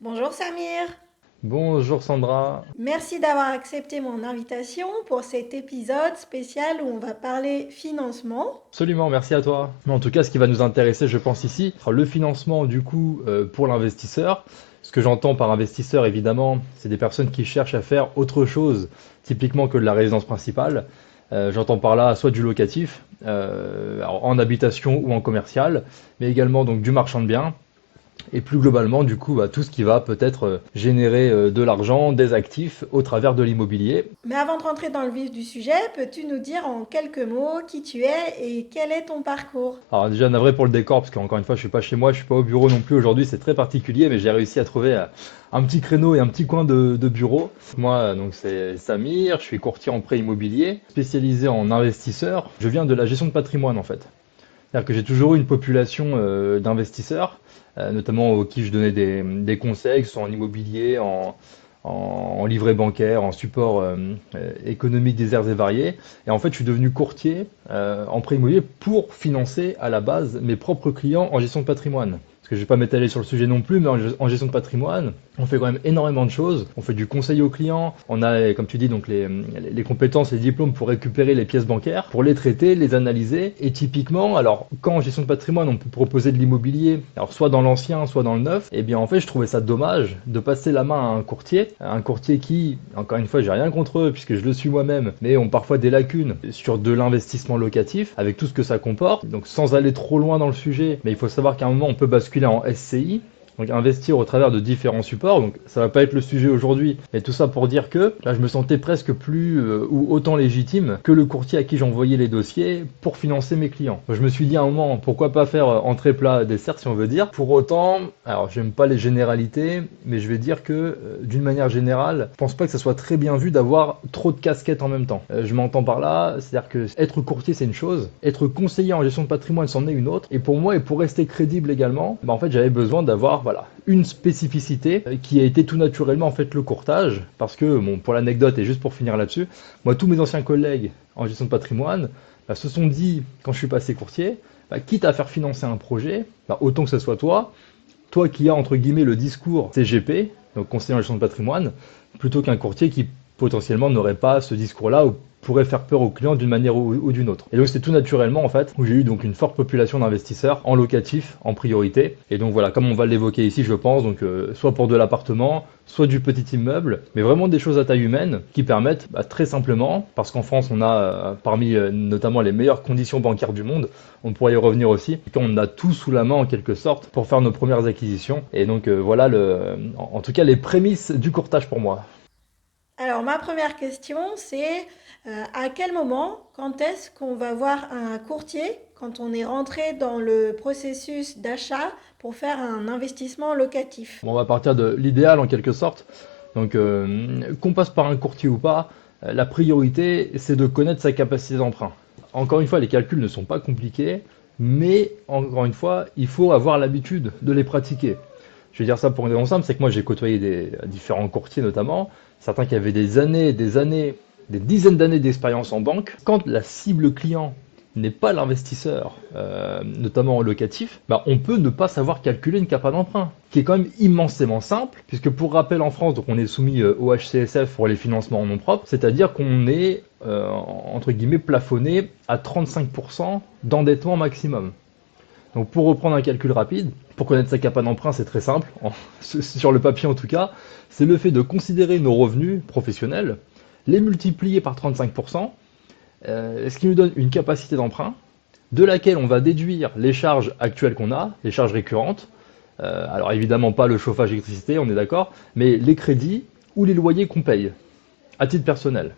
Bonjour Samir, Bonjour Sandra. merci d'avoir accepté mon invitation pour cet épisode spécial où on va parler financement. Absolument, merci à toi. Mais en tout cas, ce qui va nous intéresser, je pense ici, sera le financement du coup pour l'investisseur. Ce que j'entends par investisseur, évidemment, c'est des personnes qui cherchent à faire autre chose, typiquement que de la résidence principale. J'entends par là soit du locatif, alors en habitation ou en commercial, mais également donc du marchand de biens. Et plus globalement, du coup, tout ce qui va peut-être générer de l'argent, des actifs au travers de l'immobilier. Mais avant de rentrer dans le vif du sujet, peux-tu nous dire en quelques mots qui tu es et quel est ton parcours? Alors déjà navré pour le décor parce qu'encore une fois je suis pas chez moi, je suis pas au bureau non plus aujourd'hui, c'est très particulier mais j'ai réussi à trouver un petit créneau et un petit coin de bureau. Moi donc c'est Samir, je suis courtier en prêt immobilier, spécialisé en investisseur. Je viens de la gestion de patrimoine en fait. C'est-à-dire que j'ai toujours eu une population d'investisseurs, notamment aux qui je donnais des conseils, que ce soit en immobilier, en livret bancaire, en support économique divers et variés. Et en fait, je suis devenu courtier en prêt immobilier pour financer à la base mes propres clients en gestion de patrimoine. Parce que je ne vais pas m'étaler sur le sujet non plus, mais en gestion de patrimoine, on fait quand même énormément de choses. On fait du conseil aux clients, on a, comme tu dis, donc les compétences, les diplômes pour récupérer les pièces bancaires, pour les traiter, les analyser. Et typiquement, alors quand en gestion de patrimoine, on peut proposer de l'immobilier, alors soit dans l'ancien, soit dans le neuf, et bien en fait, je trouvais ça dommage de passer la main à un courtier qui, encore une fois, j'ai rien contre eux puisque je le suis moi-même, mais ont parfois des lacunes sur de l'investissement locatif avec tout ce que ça comporte. Donc sans aller trop loin dans le sujet, mais il faut savoir qu'à un moment, on peut basculer en SCI, donc investir au travers de différents supports. Donc ça va pas être le sujet aujourd'hui, mais tout ça pour dire que là je me sentais presque plus ou autant légitime que le courtier à qui j'envoyais les dossiers pour financer mes clients. Donc, je me suis dit à un moment pourquoi pas faire entrée plat dessert si on veut dire. Pour autant, alors j'aime pas les généralités, mais je vais dire que d'une manière générale, je pense pas que ça soit très bien vu d'avoir trop de casquettes en même temps. Je m'entends par là, c'est-à-dire que être courtier c'est une chose, être conseiller en gestion de patrimoine c'en est une autre. Et pour moi et pour rester crédible également, en fait j'avais besoin d'avoir voilà, une spécificité qui a été tout naturellement en fait le courtage, parce que bon, pour l'anecdote et juste pour finir là-dessus, moi tous mes anciens collègues en gestion de patrimoine se sont dit quand je suis passé courtier, quitte à faire financer un projet, autant que ce soit toi qui as entre guillemets le discours CGP, donc conseiller en gestion de patrimoine, plutôt qu'un courtier qui potentiellement n'aurait pas ce discours-là ou pourrait faire peur aux clients d'une manière ou d'une autre. Et donc c'est tout naturellement en fait où j'ai eu donc une forte population d'investisseurs en locatif en priorité. Et donc voilà, comme on va l'évoquer ici, je pense, donc soit pour de l'appartement, soit du petit immeuble, mais vraiment des choses à taille humaine qui permettent très simplement, parce qu'en France on a parmi notamment les meilleures conditions bancaires du monde, on pourrait y revenir aussi, quand on a tout sous la main en quelque sorte pour faire nos premières acquisitions. Et donc voilà en tout cas les prémices du courtage pour moi. Alors ma première question c'est à quel moment, quand est-ce qu'on va voir un courtier quand on est rentré dans le processus d'achat pour faire un investissement locatif? Bon, on va partir de l'idéal en quelque sorte. Donc, qu'on passe par un courtier ou pas, la priorité, c'est de connaître sa capacité d'emprunt. Encore une fois, les calculs ne sont pas compliqués, mais encore une fois, il faut avoir l'habitude de les pratiquer. Je vais dire ça pour une raison simple, c'est que moi j'ai côtoyé des différents courtiers notamment, certains qui avaient des années, des dizaines d'années d'expérience en banque. Quand la cible client n'est pas l'investisseur, notamment en locatif, on peut ne pas savoir calculer une capa d'emprunt, qui est quand même immensément simple, puisque pour rappel en France, donc on est soumis au HCSF pour les financements en nom propre, c'est-à-dire qu'on est entre guillemets plafonné à 35% d'endettement maximum. Donc pour reprendre un calcul rapide, pour connaître sa capa d'emprunt, c'est très simple, sur le papier en tout cas, c'est le fait de considérer nos revenus professionnels, les multiplier par 35%, ce qui nous donne une capacité d'emprunt de laquelle on va déduire les charges actuelles qu'on a, les charges récurrentes. Alors évidemment pas le chauffage, l'électricité, on est d'accord, mais les crédits ou les loyers qu'on paye à titre personnel.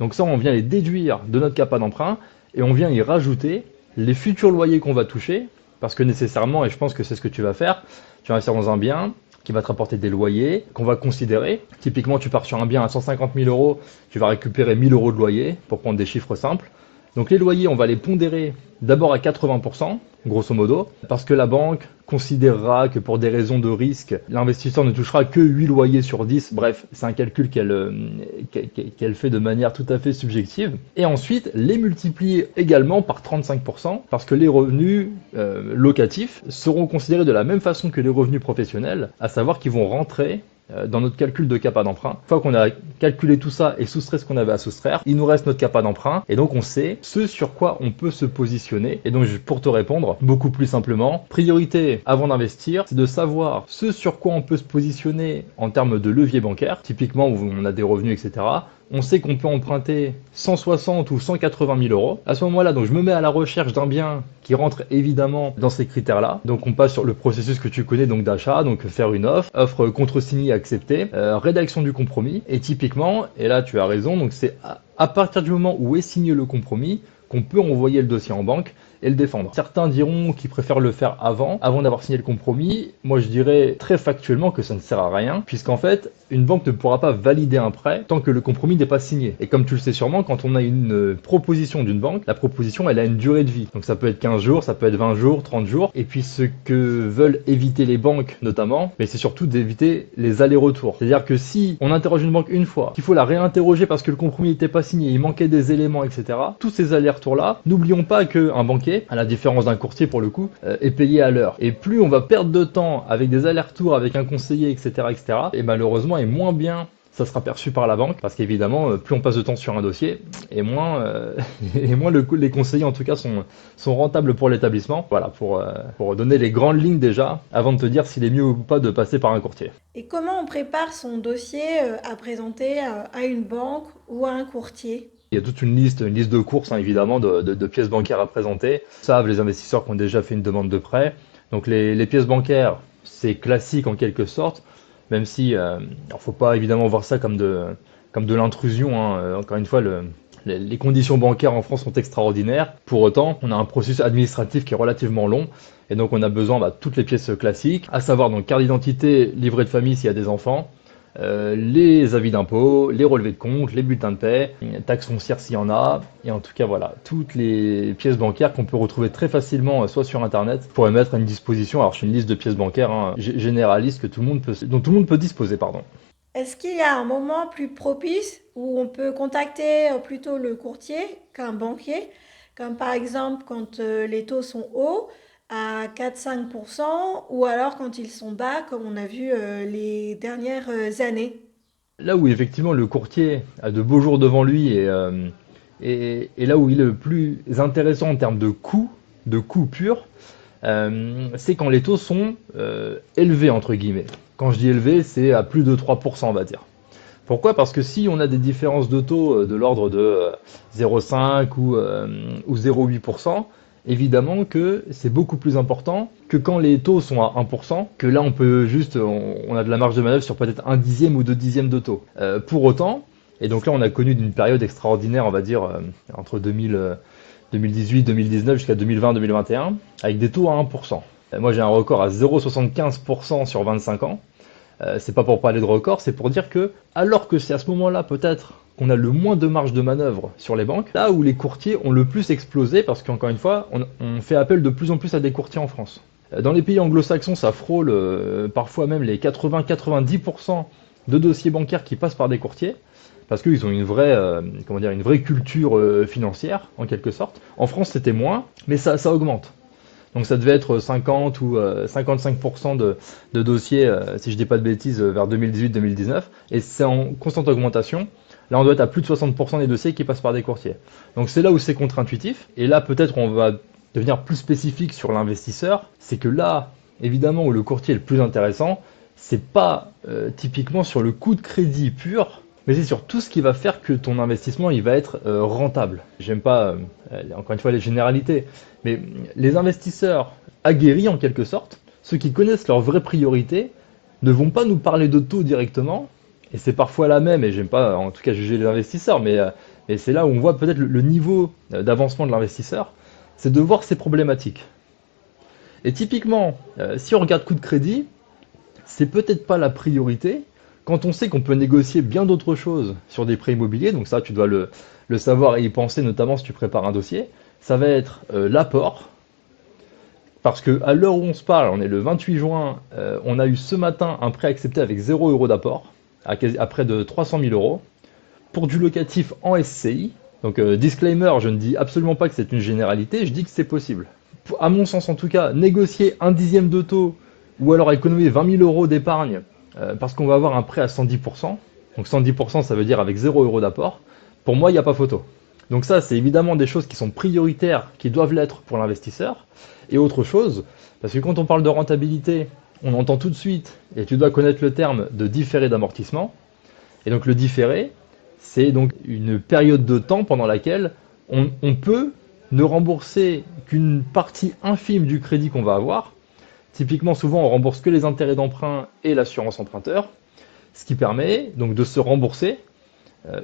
Donc ça, on vient les déduire de notre capa d'emprunt et on vient y rajouter les futurs loyers qu'on va toucher, parce que nécessairement, et je pense que c'est ce que tu vas faire, tu vas investir dans un bien qui va te rapporter des loyers qu'on va considérer. Typiquement, tu pars sur un bien à 150 000 euros, tu vas récupérer 1 000 euros de loyer, pour prendre des chiffres simples. Donc les loyers, on va les pondérer d'abord à 80%, grosso modo, parce que la banque considérera que pour des raisons de risque, l'investisseur ne touchera que 8 loyers sur 10. Bref, c'est un calcul qu'elle fait de manière tout à fait subjective. Et ensuite, les multiplier également par 35%, parce que les revenus locatifs seront considérés de la même façon que les revenus professionnels, à savoir qu'ils vont rentrer dans notre calcul de CAPA d'emprunt. Une fois qu'on a calculé tout ça et soustrait ce qu'on avait à soustraire, il nous reste notre CAPA d'emprunt et donc on sait ce sur quoi on peut se positionner. Et donc pour te répondre beaucoup plus simplement, priorité avant d'investir, c'est de savoir ce sur quoi on peut se positionner en termes de levier bancaire, typiquement où on a des revenus, etc. On sait qu'on peut emprunter 160 ou 180 000 euros. À ce moment-là, donc je me mets à la recherche d'un bien qui rentre évidemment dans ces critères-là. Donc on passe sur le processus que tu connais donc d'achat, donc faire une offre contre-signée acceptée, rédaction du compromis. Et typiquement, et là tu as raison, donc c'est à partir du moment où est signé le compromis qu'on peut envoyer le dossier en banque et le défendre. Certains diront qu'ils préfèrent le faire avant d'avoir signé le compromis. Moi, je dirais très factuellement que ça ne sert à rien, puisqu'en fait, une banque ne pourra pas valider un prêt tant que le compromis n'est pas signé. Et comme tu le sais sûrement, quand on a une proposition d'une banque, la proposition, elle a une durée de vie. Donc ça peut être 15 jours, ça peut être 20 jours, 30 jours. Et puis ce que veulent éviter les banques notamment, mais c'est surtout d'éviter les allers-retours. C'est-à-dire que si on interroge une banque une fois, qu'il faut la réinterroger parce que le compromis n'était pas signé, il manquait des éléments, etc. Tous ces allers-retours-là, n'oublions pas qu'un banquier, à la différence d'un courtier pour le coup, est payé à l'heure. Et plus on va perdre de temps avec des allers-retours, avec un conseiller, etc., et malheureusement, et moins bien ça sera perçu par la banque, parce qu'évidemment, plus on passe de temps sur un dossier, et moins, les conseillers en tout cas sont rentables pour l'établissement. Voilà, pour donner les grandes lignes déjà, avant de te dire s'il est mieux ou pas de passer par un courtier. Et comment on prépare son dossier à présenter à une banque ou à un courtier? Il y a toute une liste de courses, hein, évidemment, de pièces bancaires à présenter. Savent les investisseurs qui ont déjà fait une demande de prêt. Donc les pièces bancaires, c'est classique en quelque sorte, même si faut pas évidemment voir ça comme de l'intrusion, hein. Encore une fois, les conditions bancaires en France sont extraordinaires. Pour autant, on a un processus administratif qui est relativement long. Et donc on a besoin de toutes les pièces classiques, à savoir donc carte d'identité, livret de famille s'il y a des enfants, les avis d'impôt, les relevés de compte, les bulletins de paie, taxes foncières s'il y en a, et en tout cas voilà, toutes les pièces bancaires qu'on peut retrouver très facilement soit sur internet pour les mettre à une disposition. Alors je fais une liste de pièces bancaires, hein, généraliste dont tout le monde peut disposer, pardon. Est-ce qu'il y a un moment plus propice où on peut contacter plutôt le courtier qu'un banquier, comme par exemple quand les taux sont hauts à 4-5% ou alors quand ils sont bas comme on a vu les dernières années? Là où effectivement le courtier a de beaux jours devant lui et là où il est le plus intéressant en termes de coûts purs, c'est quand les taux sont élevés, entre guillemets. Quand je dis élevé, c'est à plus de 3%, on va dire. Pourquoi? Parce que si on a des différences de taux de l'ordre de 0,5 ou 0,8%, évidemment que c'est beaucoup plus important que quand les taux sont à 1%, que là on a de la marge de manœuvre sur peut-être un dixième ou deux dixièmes de taux. Pour autant, et donc là on a connu une période extraordinaire, on va dire, entre 2018, 2019 jusqu'à 2020, 2021, avec des taux à 1%. Moi j'ai un record à 0,75% sur 25 ans. C'est pas pour parler de record, c'est pour dire que, alors que c'est à ce moment-là peut-être qu'on a le moins de marge de manœuvre sur les banques, là où les courtiers ont le plus explosé, parce qu'encore une fois, on fait appel de plus en plus à des courtiers en France. Dans les pays anglo-saxons, ça frôle parfois même les 80-90% de dossiers bancaires qui passent par des courtiers, parce qu'ils ont une vraie culture financière, en quelque sorte. En France, c'était moins, mais ça augmente. Donc ça devait être 50 ou 55% de dossiers, si je dis pas de bêtises, vers 2018-2019. Et c'est en constante augmentation. Là, on doit être à plus de 60% des dossiers qui passent par des courtiers. Donc c'est là où c'est contre-intuitif. Et là, peut-être on va devenir plus spécifique sur l'investisseur. C'est que là, évidemment, où le courtier est le plus intéressant, c'est pas typiquement sur le coût de crédit pur, mais c'est sur tout ce qui va faire que ton investissement il va être rentable. J'aime pas, encore une fois, les généralités, mais les investisseurs aguerris en quelque sorte, ceux qui connaissent leurs vraies priorités, ne vont pas nous parler de taux directement, et c'est parfois la même, et j'aime pas en tout cas juger les investisseurs, mais c'est là où on voit peut-être le niveau d'avancement de l'investisseur, c'est de voir ses problématiques. Et typiquement, si on regarde coût de crédit, c'est peut-être pas la priorité, quand on sait qu'on peut négocier bien d'autres choses sur des prêts immobiliers, donc ça tu dois le savoir et y penser, notamment si tu prépares un dossier, ça va être l'apport. Parce que à l'heure où on se parle, on est le 28 juin, on a eu ce matin un prêt accepté avec 0 € d'apport, à près de 300 000 euros, pour du locatif en SCI. Donc disclaimer, je ne dis absolument pas que c'est une généralité, je dis que c'est possible. À mon sens en tout cas, négocier un dixième de taux ou alors économiser 20 000 euros d'épargne parce qu'on va avoir un prêt à 110%, donc 110% ça veut dire avec 0 € d'apport, pour moi il n'y a pas photo. Donc ça c'est évidemment des choses qui sont prioritaires, qui doivent l'être pour l'investisseur. Et autre chose, parce que quand on parle de rentabilité, on entend tout de suite, et tu dois connaître le terme de différé d'amortissement. Et donc le différé, c'est donc une période de temps pendant laquelle on peut ne rembourser qu'une partie infime du crédit qu'on va avoir. Typiquement, souvent, on rembourse que les intérêts d'emprunt et l'assurance emprunteur, ce qui permet donc de se rembourser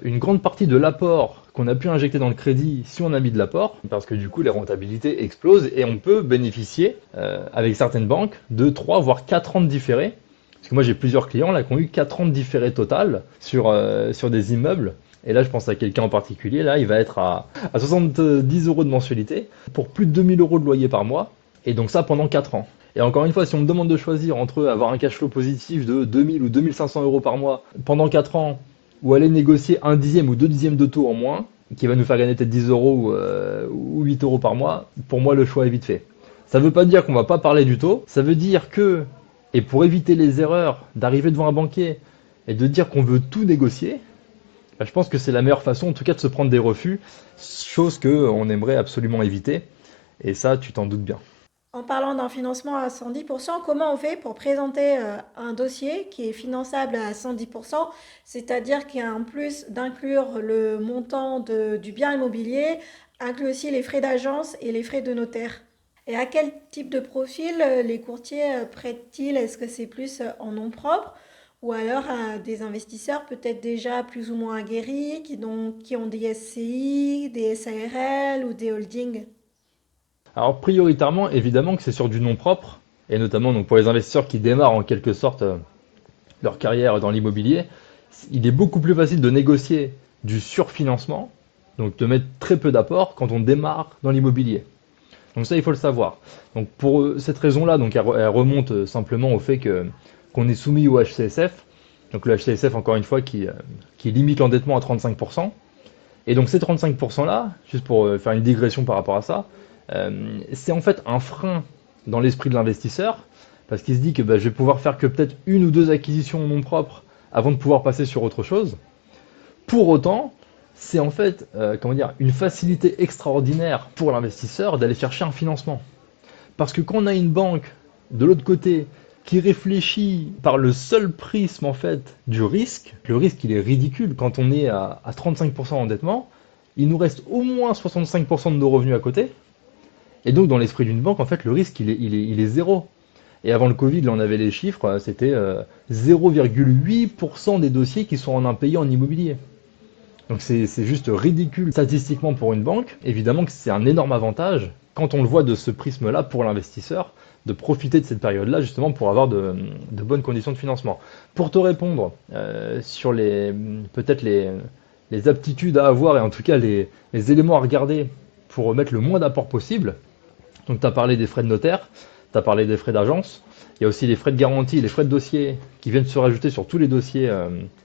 une grande partie de l'apport qu'on a pu injecter dans le crédit si on a mis de l'apport, parce que du coup les rentabilités explosent et on peut bénéficier avec certaines banques de 3 voire 4 ans de différé. Parce que moi j'ai plusieurs clients là qui ont eu 4 ans de différé total sur des immeubles. Et là je pense à quelqu'un en particulier, là il va être à 70 € de mensualité pour plus de 2000 € de loyer par mois. Et donc ça pendant 4 ans. Et encore une fois, si on me demande de choisir entre avoir un cash flow positif de 2000 ou 2500 € par mois pendant 4 ans ou aller négocier un dixième ou deux dixièmes de taux en moins, qui va nous faire gagner peut-être 10 € ou 8 € par mois, pour moi le choix est vite fait. Ça ne veut pas dire qu'on ne va pas parler du taux, ça veut dire que, et pour éviter les erreurs d'arriver devant un banquier et de dire qu'on veut tout négocier, bah, je pense que c'est la meilleure façon en tout cas de se prendre des refus, chose qu'on aimerait absolument éviter, et ça tu t'en doutes bien. En parlant d'un financement à 110%, comment on fait pour présenter un dossier qui est finançable à 110%, c'est-à-dire qui a en plus d'inclure le montant du bien immobilier, inclut aussi les frais d'agence et les frais de notaire? Et à quel type de profil les courtiers prêtent-ils? Est-ce que c'est plus en nom propre ou alors à des investisseurs peut-être déjà plus ou moins aguerris qui ont des SCI, des SARL ou des holdings? Alors prioritairement, évidemment que c'est sur du nom propre, et notamment donc, pour les investisseurs qui démarrent en quelque sorte leur carrière dans l'immobilier, il est beaucoup plus facile de négocier du surfinancement, donc de mettre très peu d'apport quand on démarre dans l'immobilier. Donc ça, il faut le savoir. Donc pour cette raison-là, donc elle remonte simplement au fait que qu'on est soumis au HCSF. Donc le HCSF, encore une fois, qui limite l'endettement à 35%. Et donc ces 35%-là, juste pour faire une digression par rapport à ça, c'est en fait un frein dans l'esprit de l'investisseur, parce qu'il se dit que bah, je vais pouvoir faire que peut-être une ou deux acquisitions en nom propre avant de pouvoir passer sur autre chose. Pour autant, c'est en fait comment dire, une facilité extraordinaire pour l'investisseur d'aller chercher un financement. Parce que quand on a une banque de l'autre côté qui réfléchit par le seul prisme en fait du risque, le risque il est ridicule quand on est à 35% d'endettement, il nous reste au moins 65% de nos revenus à côté. Et donc dans l'esprit d'une banque, en fait, le risque il est zéro. Et avant le Covid, là on avait les chiffres, c'était 0,8% des dossiers qui sont en impayés en immobilier. Donc c'est juste ridicule statistiquement pour une banque. Évidemment que c'est un énorme avantage quand on le voit de ce prisme-là pour l'investisseur, de profiter de cette période-là justement pour avoir de bonnes conditions de financement. Pour te répondre sur peut-être les aptitudes à avoir et en tout cas les éléments à regarder pour mettre le moins d'apport possible, donc tu as parlé des frais de notaire, tu as parlé des frais d'agence, il y a aussi les frais de garantie, les frais de dossier qui viennent se rajouter sur tous les dossiers,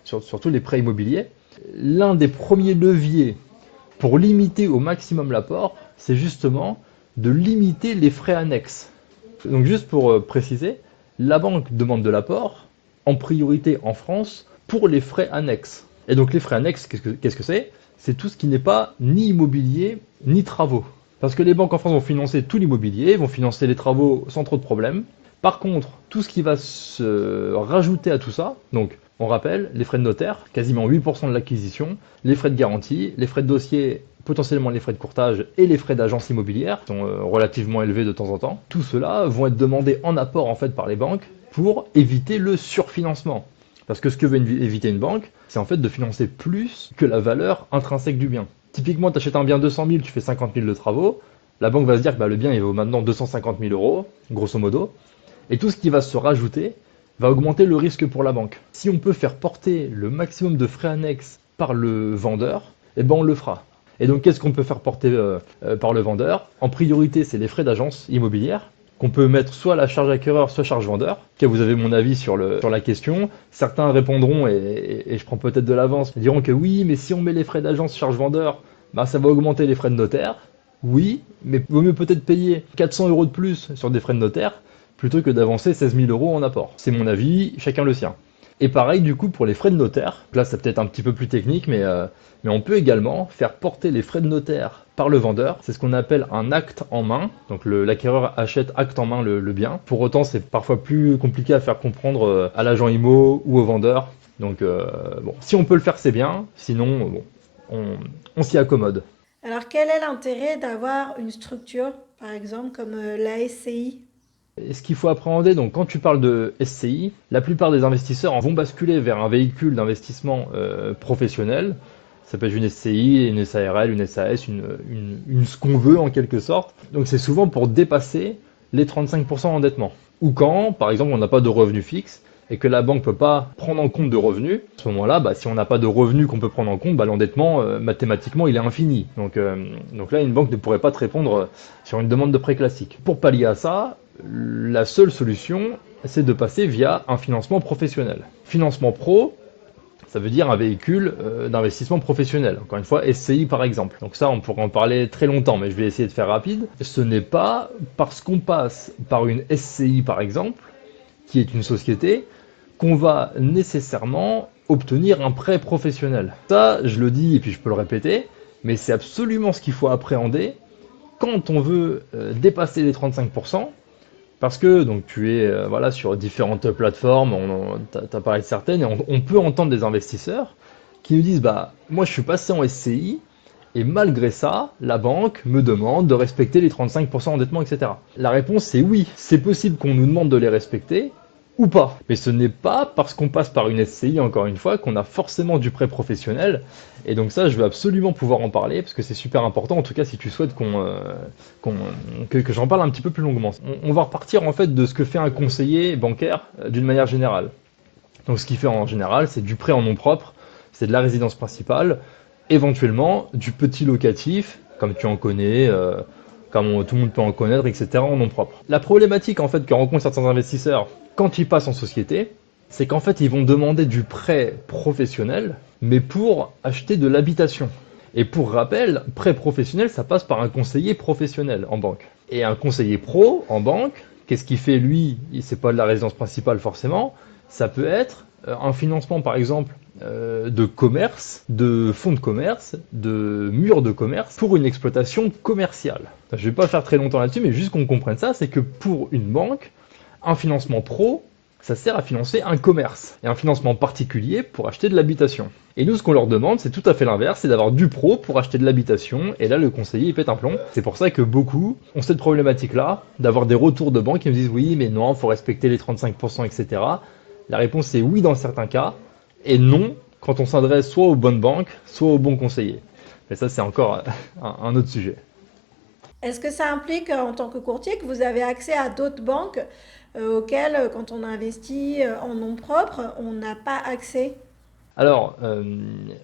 sur tous les prêts immobiliers. L'un des premiers leviers pour limiter au maximum l'apport, c'est justement de limiter les frais annexes. Donc juste pour préciser, la banque demande de l'apport en priorité en France pour les frais annexes. Et donc les frais annexes, qu'est-ce que c'est? C'est tout ce qui n'est pas ni immobilier ni travaux. Parce que les banques en France vont financer tout l'immobilier, vont financer les travaux sans trop de problèmes. Par contre, tout ce qui va se rajouter à tout ça, donc on rappelle, les frais de notaire, quasiment 8% de l'acquisition, les frais de garantie, les frais de dossier, potentiellement les frais de courtage et les frais d'agence immobilière, qui sont relativement élevés de temps en temps. Tout cela vont être demandés en apport en fait par les banques pour éviter le surfinancement. Parce que ce que veut éviter une banque, c'est en fait de financer plus que la valeur intrinsèque du bien. Typiquement, tu achètes un bien 200 000, tu fais 50 000 de travaux, la banque va se dire que bah, le bien il vaut maintenant 250 000 euros, grosso modo, et tout ce qui va se rajouter va augmenter le risque pour la banque. Si on peut faire porter le maximum de frais annexes par le vendeur, eh ben on le fera. Et donc, qu'est-ce qu'on peut faire porter par le vendeur? En priorité, c'est les frais d'agence immobilière qu'on peut mettre soit la charge acquéreur, soit charge vendeur. Ok, vous avez mon avis sur la question. Certains répondront, et je prends peut-être de l'avance, ils diront que oui, mais si on met les frais d'agence, charge vendeur, bah, ça va augmenter les frais de notaire. Oui, mais vaut mieux peut-être payer 400 euros de plus sur des frais de notaire plutôt que d'avancer 16 000 euros en apport. C'est mon avis, chacun le sien. Et pareil, du coup, pour les frais de notaire, là, c'est peut-être un petit peu plus technique, mais on peut également faire porter les frais de notaire par le vendeur. C'est ce qu'on appelle un acte en main. Donc, l'acquéreur achète acte en main le bien. Pour autant, c'est parfois plus compliqué à faire comprendre à l'agent IMO ou au vendeur. Donc, bon, si on peut le faire, c'est bien. Sinon, bon, on s'y accommode. Alors, quel est l'intérêt d'avoir une structure, par exemple, comme la SCI? Et ce qu'il faut appréhender, donc quand tu parles de SCI, la plupart des investisseurs vont basculer vers un véhicule d'investissement professionnel. Ça peut être une SCI, une SARL, une SAS, ce qu'on veut en quelque sorte. Donc c'est souvent pour dépasser les 35% d'endettement. Ou quand, par exemple, on n'a pas de revenu fixe et que la banque ne peut pas prendre en compte de revenus, à ce moment-là, bah, si on n'a pas de revenus qu'on peut prendre en compte, bah, l'endettement, mathématiquement, il est infini. Donc là, une banque ne pourrait pas te répondre sur une demande de prêt classique. Pour pallier à ça, la seule solution, c'est de passer via un financement professionnel. Financement pro, ça veut dire un véhicule d'investissement professionnel. Encore une fois, SCI par exemple. Donc ça, on pourrait en parler très longtemps, mais je vais essayer de faire rapide. Ce n'est pas parce qu'on passe par une SCI par exemple, qui est une société, qu'on va nécessairement obtenir un prêt professionnel. Ça, je le dis et puis je peux le répéter, mais c'est absolument ce qu'il faut appréhender quand on veut dépasser les 35%. Parce que donc tu es voilà, sur différentes plateformes, tu as parlé de certaines, et on peut entendre des investisseurs qui nous disent bah moi je suis passé en SCI et malgré ça, la banque me demande de respecter les 35% d'endettement, etc. La réponse c'est oui, c'est possible qu'on nous demande de les respecter ou pas. Mais ce n'est pas parce qu'on passe par une SCI, encore une fois, qu'on a forcément du prêt professionnel. Et donc ça, je veux absolument pouvoir en parler, parce que c'est super important, en tout cas si tu souhaites que j'en parle un petit peu plus longuement. On va repartir en fait de ce que fait un conseiller bancaire d'une manière générale. Donc ce qu'il fait en général, c'est du prêt en nom propre, c'est de la résidence principale, éventuellement du petit locatif, comme tu en connais, comme tout le monde peut en connaître, etc. en nom propre. La problématique en fait que rencontrent certains investisseurs quand ils passent en société, c'est qu'en fait ils vont demander du prêt professionnel, mais pour acheter de l'habitation. Et pour rappel, prêt professionnel, ça passe par un conseiller professionnel en banque. Et un conseiller pro en banque, qu'est-ce qu'il fait lui? C'est pas de la résidence principale forcément, ça peut être un financement par exemple de commerce, de fonds de commerce, de murs de commerce pour une exploitation commerciale. Je ne vais pas faire très longtemps là-dessus, mais juste qu'on comprenne ça, c'est que pour une banque, un financement pro, ça sert à financer un commerce, et un financement particulier pour acheter de l'habitation. Et nous, ce qu'on leur demande, c'est tout à fait l'inverse, c'est d'avoir du pro pour acheter de l'habitation, et là, le conseiller, il pète un plomb. C'est pour ça que beaucoup ont cette problématique-là, d'avoir des retours de banque qui nous disent oui, mais non, il faut respecter les 35%, etc. La réponse est oui dans certains cas, et non quand on s'adresse soit aux bonnes banques, soit aux bons conseillers. Mais ça, c'est encore un autre sujet. Est-ce que ça implique, en tant que courtier, que vous avez accès à d'autres banques auxquelles, quand on investit en nom propre, on n'a pas accès? Alors,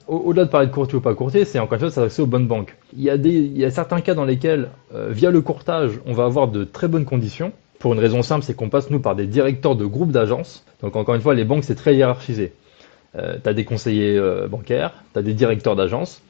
au-delà de parler de courtier ou pas courtier, c'est encore une fois s'adresser aux bonnes banques. Il y a certains cas dans lesquels, via le courtage, on va avoir de très bonnes conditions. Pour une raison simple, c'est qu'on passe, nous, par des directeurs de groupes d'agences. Donc, encore une fois, les banques, c'est très hiérarchisé. Tu as des conseillers bancaires, tu as des directeurs d'agence.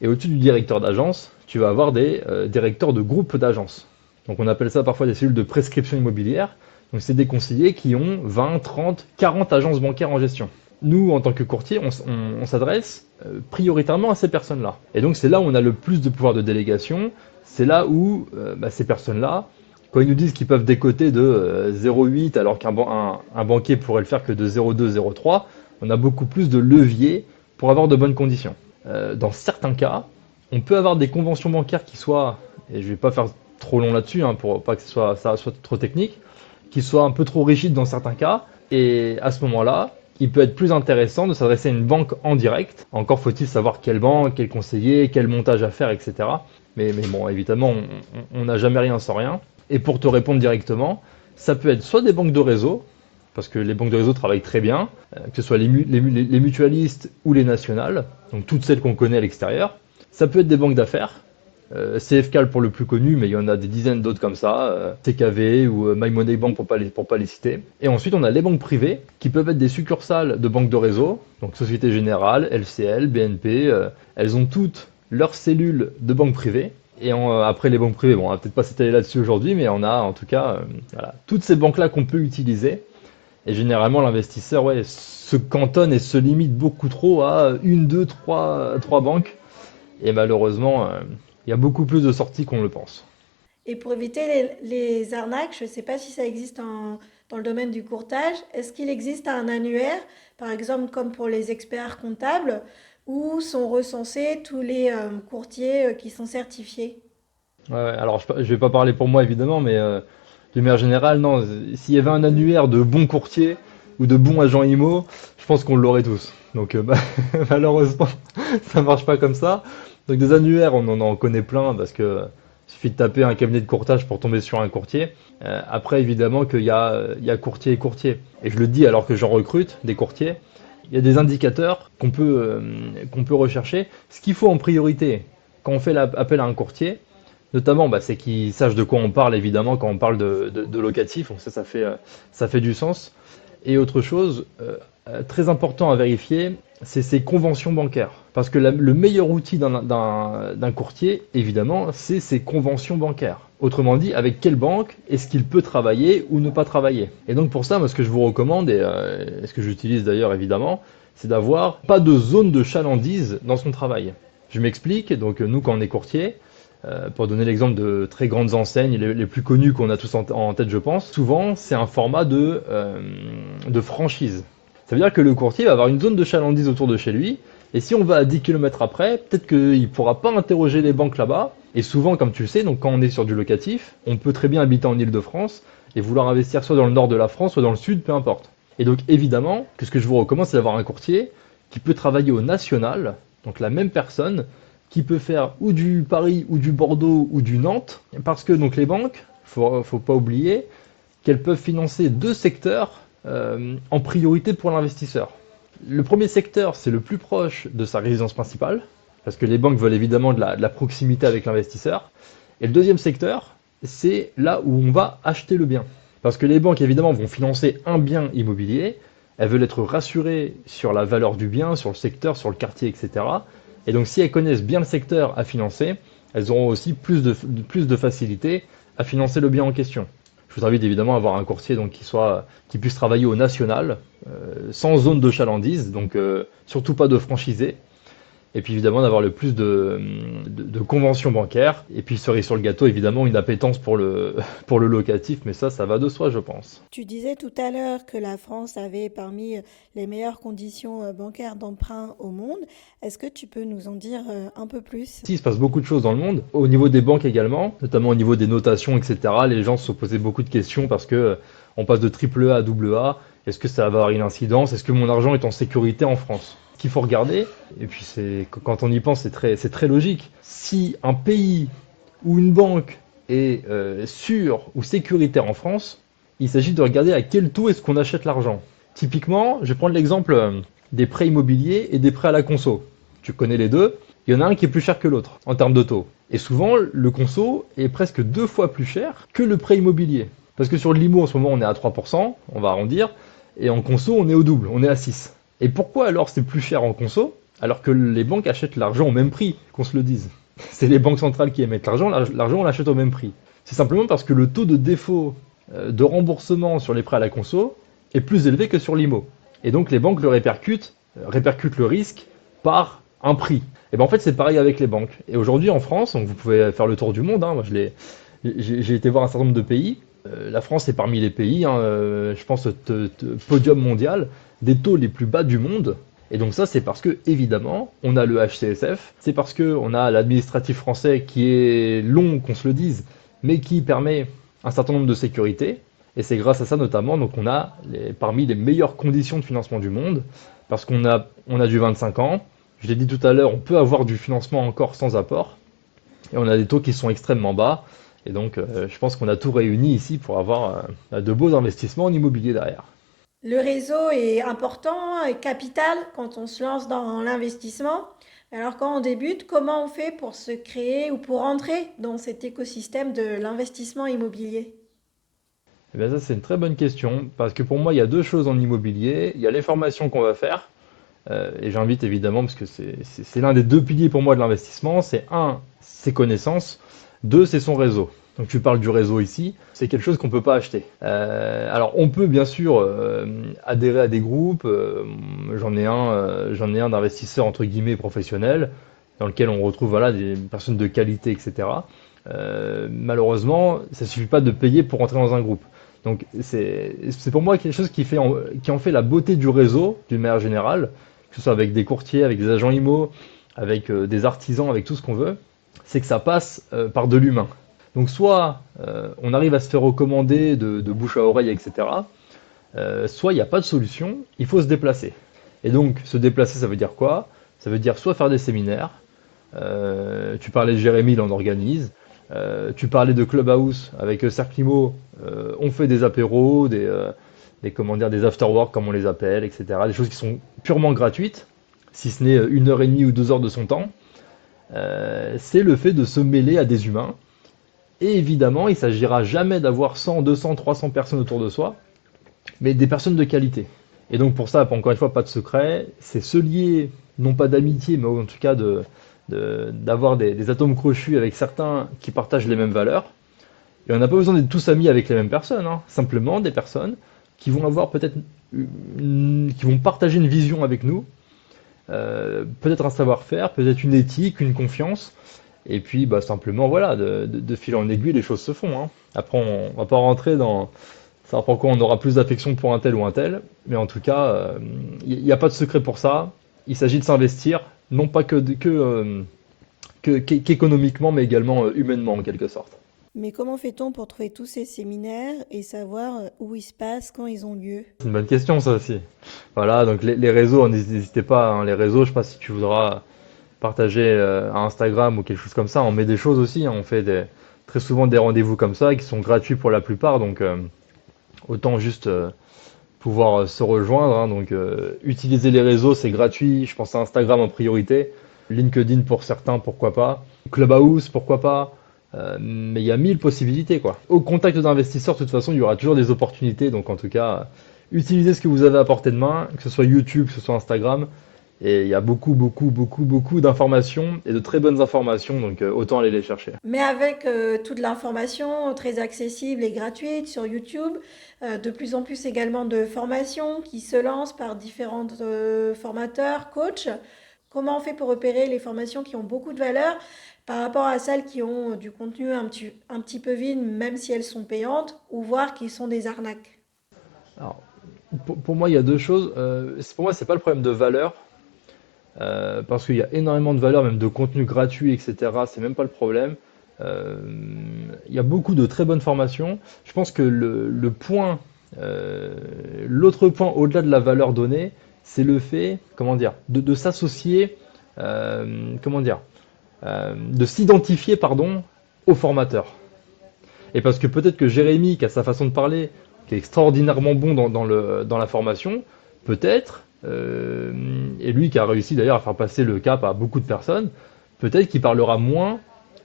Et au-dessus du directeur d'agence, tu vas avoir des directeurs de groupes d'agences. Donc, on appelle ça parfois des cellules de prescription immobilière. Donc, c'est des conseillers qui ont 20, 30, 40 agences bancaires en gestion. Nous, en tant que courtier, on s'adresse prioritairement à ces personnes-là. Et donc, c'est là où on a le plus de pouvoir de délégation. C'est là où ces personnes-là, quand ils nous disent qu'ils peuvent décoter de 0,8 alors qu'un banquier pourrait le faire que de 0,2, 0,3, on a beaucoup plus de leviers pour avoir de bonnes conditions. Dans certains cas, on peut avoir des conventions bancaires qui soient, et je ne vais pas faire trop long là-dessus pour pas que ça soit trop technique, qui soient un peu trop rigides dans certains cas. Et à ce moment-là, il peut être plus intéressant de s'adresser à une banque en direct. Encore faut-il savoir quelle banque, quel conseiller, quel montage à faire, etc. Mais bon, évidemment, on n'a jamais rien sans rien. Et pour te répondre directement, ça peut être soit des banques de réseau, parce que les banques de réseau travaillent très bien, que ce soit les mutualistes ou les nationales, donc toutes celles qu'on connaît à l'extérieur, Ça peut être des banques d'affaires. CFCAL pour le plus connu, mais il y en a des dizaines d'autres comme ça, TKV ou My Money Bank pour pas les citer. Et ensuite, on a les banques privées qui peuvent être des succursales de banques de réseau, donc Société Générale, LCL, BNP, elles ont toutes leurs cellules de banques privées. Et après les banques privées, bon, on va peut-être pas s'étaler là-dessus aujourd'hui, mais on a en tout cas voilà, toutes ces banques-là qu'on peut utiliser. Et généralement, l'investisseur ouais, se cantonne et se limite beaucoup trop à une, deux, trois banques. Et malheureusement, il y a beaucoup plus de sorties qu'on le pense. Et pour éviter les arnaques, je ne sais pas si ça existe dans le domaine du courtage, est-ce qu'il existe un annuaire, par exemple comme pour les experts comptables, où sont recensés tous les courtiers qui sont certifiés? Ouais, ouais. Alors, je vais pas parler pour moi évidemment, mais d'une manière générale, non. S'il y avait un annuaire de bons courtiers ou de bons agents IMO, je pense qu'on l'aurait tous. Donc, malheureusement, ça marche pas comme ça. Donc, des annuaires, on en connaît plein parce que il suffit de taper un cabinet de courtage pour tomber sur un courtier. Après, évidemment il y a courtier et courtier. Et je le dis alors que j'en recrute des courtiers. Il y a des indicateurs qu'on peut rechercher. Ce qu'il faut en priorité quand on fait appel à un courtier, notamment, bah, c'est qu'ils sachent de quoi on parle, évidemment, quand on parle de locatif. Donc ça fait du sens. Et autre chose, très important à vérifier, c'est ses conventions bancaires. Parce que le meilleur outil d'un courtier, évidemment, c'est ses conventions bancaires. Autrement dit, avec quelle banque est-ce qu'il peut travailler ou ne pas travailler. Et donc pour ça, moi, ce que je vous recommande, et ce que j'utilise d'ailleurs évidemment, c'est d'avoir pas de zone de chalandise dans son travail. Je m'explique, donc nous quand on est courtier, pour donner l'exemple de très grandes enseignes, les plus connues qu'on a tous en tête, je pense, souvent c'est un format de franchise. Ça veut dire que le courtier va avoir une zone de chalandise autour de chez lui, et si on va à 10 km après, peut-être qu'il ne pourra pas interroger les banques là-bas. Et souvent, comme tu le sais, donc quand on est sur du locatif, on peut très bien habiter en Île-de-France et vouloir investir soit dans le nord de la France, soit dans le sud, peu importe. Et donc évidemment, que ce que je vous recommande, c'est d'avoir un courtier qui peut travailler au national, donc la même personne, qui peut faire ou du Paris, ou du Bordeaux, ou du Nantes, parce que donc les banques, faut pas oublier, qu'elles peuvent financer deux secteurs en priorité pour l'investisseur. Le premier secteur, c'est le plus proche de sa résidence principale, parce que les banques veulent évidemment de la proximité avec l'investisseur. Et le deuxième secteur, c'est là où on va acheter le bien. Parce que les banques, évidemment, vont financer un bien immobilier, elles veulent être rassurées sur la valeur du bien, sur le secteur, sur le quartier, etc. Et donc, si elles connaissent bien le secteur à financer, elles auront aussi plus de facilité à financer le bien en question. Je vous invite évidemment à avoir un courtier donc, qui puisse travailler au national, sans zone de chalandise, donc surtout pas de franchisé. Et puis évidemment d'avoir le plus de conventions bancaires. Et puis cerise sur le gâteau, évidemment, une appétence pour pour le locatif, mais ça va de soi, je pense. Tu disais tout à l'heure que la France avait parmi les meilleures conditions bancaires d'emprunt au monde. Est-ce que tu peux nous en dire un peu plus? Si, il se passe beaucoup de choses dans le monde, au niveau des banques également, notamment au niveau des notations, etc. Les gens se posaient beaucoup de questions parce que on passe de triple A à double A. Est-ce que ça va avoir une incidence? Est-ce que mon argent est en sécurité en France? Ce qu'il faut regarder, et puis quand on y pense, c'est très logique. Si un pays ou une banque est sûre ou sécuritaire en France, il s'agit de regarder à quel taux est-ce qu'on achète l'argent. Typiquement, je vais prendre l'exemple des prêts immobiliers et des prêts à la conso. Tu connais les deux. Il y en a un qui est plus cher que l'autre en termes de taux. Et souvent, le conso est presque deux fois plus cher que le prêt immobilier. Parce que sur le limo, en ce moment, on est à 3%, on va arrondir, et en conso, on est au double, on est à 6. Et pourquoi alors c'est plus cher en conso, alors que les banques achètent l'argent au même prix, qu'on se le dise? C'est les banques centrales qui émettent l'argent, l'argent on l'achète au même prix. C'est simplement parce que le taux de défaut de remboursement sur les prêts à la conso est plus élevé que sur l'IMO. Et donc les banques répercutent le risque par un prix. Et ben en fait c'est pareil avec les banques. Et aujourd'hui en France, donc vous pouvez faire le tour du monde, hein, moi j'ai été voir un certain nombre de pays. La France est parmi les pays, hein, je pense, podium mondial, des taux les plus bas du monde. Et donc ça, c'est parce que, évidemment, on a le HCSF, c'est parce qu'on a l'administratif français qui est long, qu'on se le dise, mais qui permet un certain nombre de sécurités. Et c'est grâce à ça notamment, donc on a parmi les meilleures conditions de financement du monde, parce on a du 25 ans. Je l'ai dit tout à l'heure, on peut avoir du financement encore sans apport, et on a des taux qui sont extrêmement bas. Et donc, je pense qu'on a tout réuni ici pour avoir de beaux investissements en immobilier derrière. Le réseau est important et capital quand on se lance dans l'investissement Alors quand on débute, comment on fait pour se créer ou pour entrer dans cet écosystème de l'investissement immobilier? Eh bien ça, c'est une très bonne question, parce que pour moi, il y a deux choses en immobilier. Il y a les formations qu'on va faire, et j'invite évidemment, parce que c'est l'un des deux piliers pour moi de l'investissement, c'est un, ses connaissances, deux, c'est son réseau. Donc tu parles du réseau ici, c'est quelque chose qu'on ne peut pas acheter. Alors on peut bien sûr adhérer à des groupes, j'en ai un d'investisseurs entre guillemets professionnels, dans lequel on retrouve voilà, des personnes de qualité, etc. Malheureusement, ça ne suffit pas de payer pour entrer dans un groupe. Donc c'est pour moi quelque chose qui en fait la beauté du réseau, d'une manière générale, que ce soit avec des courtiers, avec des agents IMO, avec des artisans, avec tout ce qu'on veut, c'est que ça passe par de l'humain. Donc soit on arrive à se faire recommander de bouche à oreille, etc. Soit il n'y a pas de solution, il faut se déplacer. Et donc se déplacer, ça veut dire quoi? Ça veut dire soit faire des séminaires, tu parlais de Jérémy, il en organise. Tu parlais de Clubhouse avec Cerclimo, on fait des apéros, comment dire, des afterwork comme on les appelle, etc. Des choses qui sont purement gratuites, si ce n'est 1 heure et demie ou 2 heures de son temps. C'est le fait de se mêler à des humains. Et évidemment, il ne s'agira jamais d'avoir 100, 200, 300 personnes autour de soi, mais des personnes de qualité. Et donc pour ça, encore une fois, pas de secret, c'est se lier, non pas d'amitié, mais en tout cas d'avoir des atomes crochus avec certains qui partagent les mêmes valeurs. Et on n'a pas besoin d'être tous amis avec les mêmes personnes, hein. Simplement des personnes qui vont avoir peut-être qui vont partager une vision avec nous, peut-être un savoir-faire, peut-être une éthique, une confiance. Et puis bah, simplement, voilà, de fil en aiguille, les choses se font, hein. Après, on ne va pas rentrer dans savoir pourquoi on aura plus d'affection pour un tel ou un tel, mais en tout cas, il n'y a pas de secret pour ça. Il s'agit de s'investir, non pas qu'économiquement, mais également humainement en quelque sorte. Mais comment fait-on pour trouver tous ces séminaires et savoir où ils se passent, quand ils ont lieu? C'est une bonne question ça aussi. Voilà, donc les réseaux, n'hésitez pas, hein, les réseaux, je sais pas si tu voudras partager à Instagram ou quelque chose comme ça, on met des choses aussi, hein, on fait très souvent des rendez-vous comme ça qui sont gratuits pour la plupart, donc autant juste pouvoir se rejoindre, hein. Donc utiliser les réseaux, c'est gratuit, je pense à Instagram en priorité, LinkedIn pour certains, pourquoi pas, Clubhouse, pourquoi pas. Mais il y a 1000 possibilités quoi. Au contact d'investisseurs, de toute façon, il y aura toujours des opportunités. Donc en tout cas, utilisez ce que vous avez à portée de main, que ce soit YouTube, que ce soit Instagram. Et il y a beaucoup, beaucoup, beaucoup, beaucoup d'informations et de très bonnes informations. Donc autant aller les chercher. Mais avec toute l'information très accessible et gratuite sur YouTube, de plus en plus également de formations qui se lancent par différents formateurs, coachs, comment on fait pour repérer les formations qui ont beaucoup de valeur par rapport à celles qui ont du contenu un petit peu vide, même si elles sont payantes, ou voir qui sont des arnaques? Alors, pour moi, il y a deux choses. Pour moi, c'est pas le problème de valeur. Parce qu'il y a énormément de valeur, même de contenu gratuit, etc. C'est même pas le problème. Euh, il y a beaucoup de très bonnes formations. Je pense que euh, l'autre point au-delà de la valeur donnée, c'est le fait, comment dire, de s'associer, comment dire, de s'identifier, pardon, au formateur. Et parce que peut-être que Jérémy, qui a sa façon de parler, qui est extraordinairement bon dans la formation, peut-être, et lui qui a réussi d'ailleurs à faire passer le cap à beaucoup de personnes, peut-être qu'il parlera moins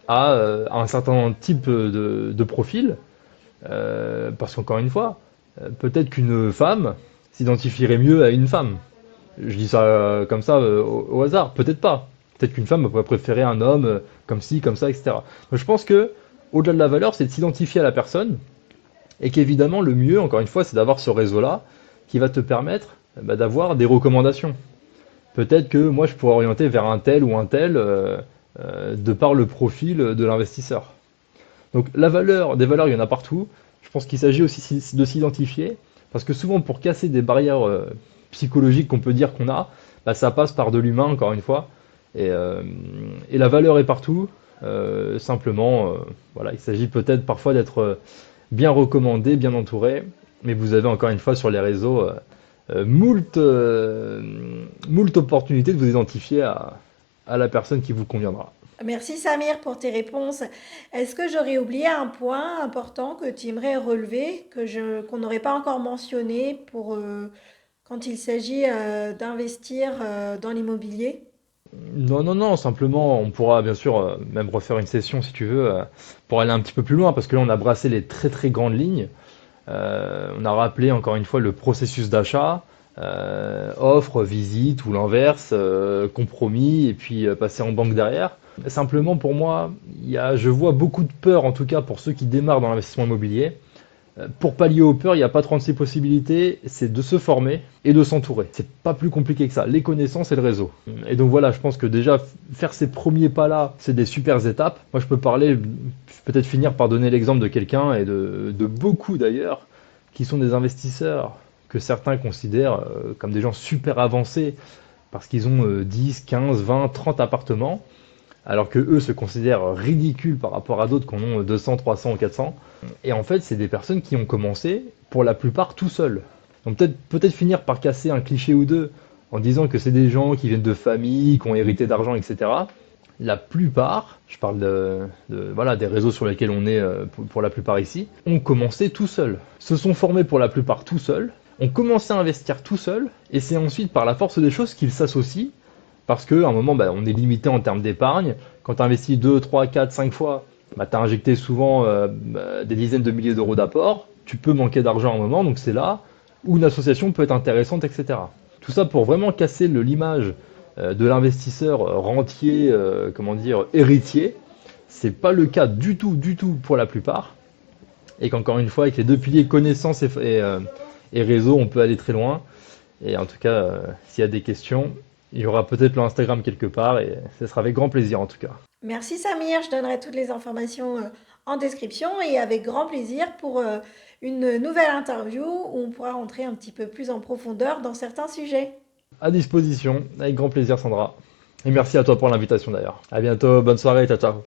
à un certain type de profil, parce qu'encore une fois, peut-être qu'une femme s'identifierait mieux à une femme. Je dis ça comme ça au hasard, peut-être pas. Peut-être qu'une femme pourrait préférer un homme comme ci, comme ça, etc. Donc je pense que au-delà de la valeur, c'est de s'identifier à la personne et qu'évidemment le mieux, encore une fois, c'est d'avoir ce réseau-là qui va te permettre bah, d'avoir des recommandations. Peut-être que moi je pourrais orienter vers un tel ou un tel de par le profil de l'investisseur. Donc la valeur, des valeurs, il y en a partout. Je pense qu'il s'agit aussi de s'identifier parce que souvent pour casser des barrières psychologiques qu'on peut dire qu'on a, bah, ça passe par de l'humain encore une fois. Et, euh, et la valeur est partout. Simplement, voilà, il s'agit peut-être parfois d'être bien recommandé, bien entouré. Mais vous avez encore une fois sur les réseaux moult opportunités de vous identifier à la personne qui vous conviendra. Merci Samir pour tes réponses. Est-ce que j'aurais oublié un point important que tu aimerais relever, qu'on n'aurait pas encore mentionné pour quand il s'agit d'investir dans l'immobilier? Non, non, non, simplement, on pourra bien sûr même refaire une session si tu veux, pour aller un petit peu plus loin, parce que là, on a brassé les très très grandes lignes. On a rappelé encore une fois le processus d'achat, offre, visite ou l'inverse, compromis, et puis passer en banque derrière. Simplement, pour moi, je vois beaucoup de peur, en tout cas pour ceux qui démarrent dans l'investissement immobilier. Pour pallier aux peurs, il n'y a pas 36 possibilités, c'est de se former et de s'entourer. C'est pas plus compliqué que ça, les connaissances et le réseau. Et donc voilà, je pense que déjà faire ces premiers pas-là, c'est des super étapes. Moi, je peux peut-être finir par donner l'exemple de quelqu'un et de beaucoup d'ailleurs, qui sont des investisseurs que certains considèrent comme des gens super avancés parce qu'ils ont 10, 15, 20, 30 appartements alors que eux se considèrent ridicules par rapport à d'autres qui en ont 200, 300 ou 400. Et en fait, c'est des personnes qui ont commencé, pour la plupart, tout seuls. Donc peut-être finir par casser un cliché ou deux en disant que c'est des gens qui viennent de familles, qui ont hérité d'argent, etc. La plupart, je parle voilà, des réseaux sur lesquels on est pour la plupart ici, ont commencé tout seuls. Se sont formés pour la plupart tout seuls, ont commencé à investir tout seuls, et c'est ensuite par la force des choses qu'ils s'associent parce qu'à un moment, bah, on est limité en termes d'épargne. Quand tu investis 2, 3, 4, 5 fois, bah, tu as injecté souvent des dizaines de milliers d'euros d'apport. Tu peux manquer d'argent à un moment, donc c'est là où une association peut être intéressante, etc. Tout ça pour vraiment casser l'image de l'investisseur rentier, comment dire, héritier. C'est pas le cas du tout pour la plupart. Et qu'encore une fois, avec les deux piliers connaissance et réseau, on peut aller très loin. Et en tout cas, s'il y a des questions, il y aura peut-être le Instagram quelque part et ce sera avec grand plaisir en tout cas. Merci Samir, je donnerai toutes les informations en description et avec grand plaisir pour une nouvelle interview où on pourra rentrer un petit peu plus en profondeur dans certains sujets. À disposition, avec grand plaisir Sandra. Et merci à toi pour l'invitation d'ailleurs. À bientôt, bonne soirée, ciao ciao.